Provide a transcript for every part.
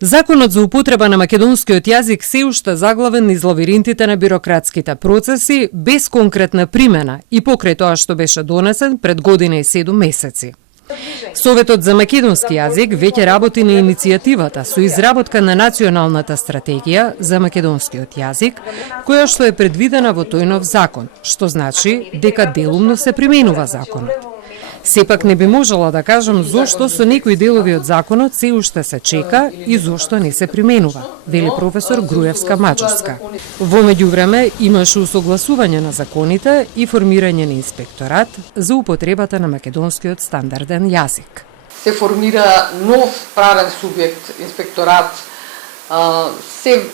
Законот за употреба на македонскиот јазик се уште заглавен низ лавиринтите на бирократските процеси без конкретна примена и покрај тоа што беше донесен пред година и 7 месеци. Советот за македонски јазик веќе работи на иницијативата со изработка на националната стратегија за македонскиот јазик, која што е предвидена во тој нов закон, што значи дека делумно се применува законот. Сепак не би можела да кажам зошто со некои делови од законот се уште се чека и зошто не се применува, вели професор Груевска Маџарска. Во меѓувреме имаше усогласување на законите и формирање на инспекторат за употребата на македонскиот стандарден јазик. Се формира нов правен субјект, инспекторат, се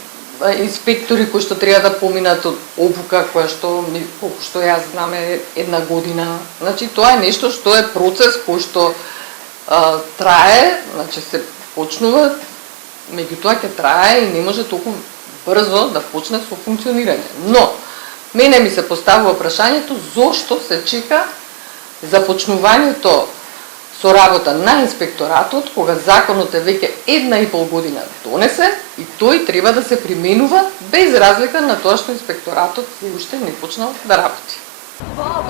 инспектори кои што треба да поминат од обука, која што, колку што јас знам, е 1 година. Значи, тоа е нешто што е процес кој што трае, значи се почнува, меѓутоа ќе трае и не може толку брзо да почне со функционирање. Но, мене ми се поставува прашањето зошто се чека започнувањето со работа на инспекторатот, кога законот е веќе 1,5 година донесе и тој треба да се применува без разлика на тоа што инспекторатот уште не почнал да работи.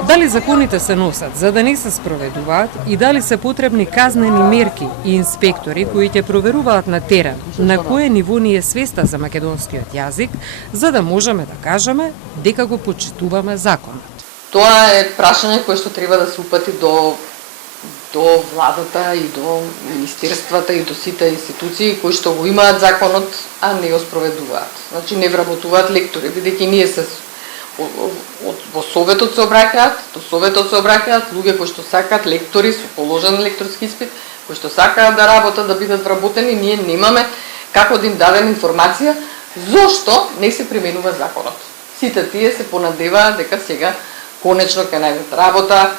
Дали законите се носат за да не се спроведуваат и дали се потребни казнени мерки и инспектори кои ќе проверуваат на терен на кое ниво ни е свеста за македонскиот јазик, за да можеме да кажеме дека го почитуваме законот. Тоа е прашање кое што треба да се упати до владата и до министерствата и до сите институции кои што го имаат законот, а не го спроведуваат. Значи не вработуваат лектори, бидејќи ние се во Советот се обраќаат, до Советот се обраќаат луѓе кои што сакаат лектори со положен лекторски испит, кои што сакаат да работат, да бидат вработени, ние немаме како да им дадеме информација зошто не се применува законот. Сите тие се понадеваат дека сега конечно ќе најдат работа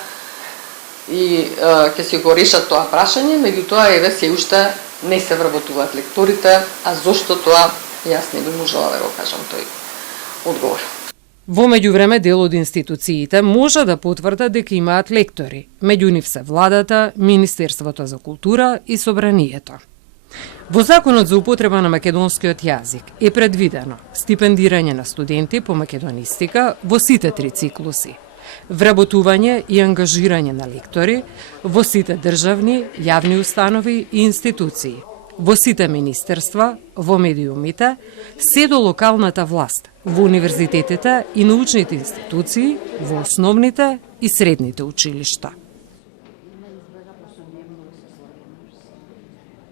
и ќе се го решат тоа прашање, меѓутоа еве се уште не се вработуваат лекторите, а зошто тоа јас не би можела да го кажам тој одговор. Во меѓувреме дел од институциите може да потврдат дека имаат лектори, меѓу нив се владата, Министерството за култура и Собранието. Во Законот за употреба на македонскиот јазик е предвидено стипендирање на студенти по македонистика во сите 3 циклуси, вработување и ангажирање на лектори во сите државни, јавни установи и институции, во сите министерства, во медиумите, се до локалната власт, во универзитетите и научните институции, во основните и средните училишта.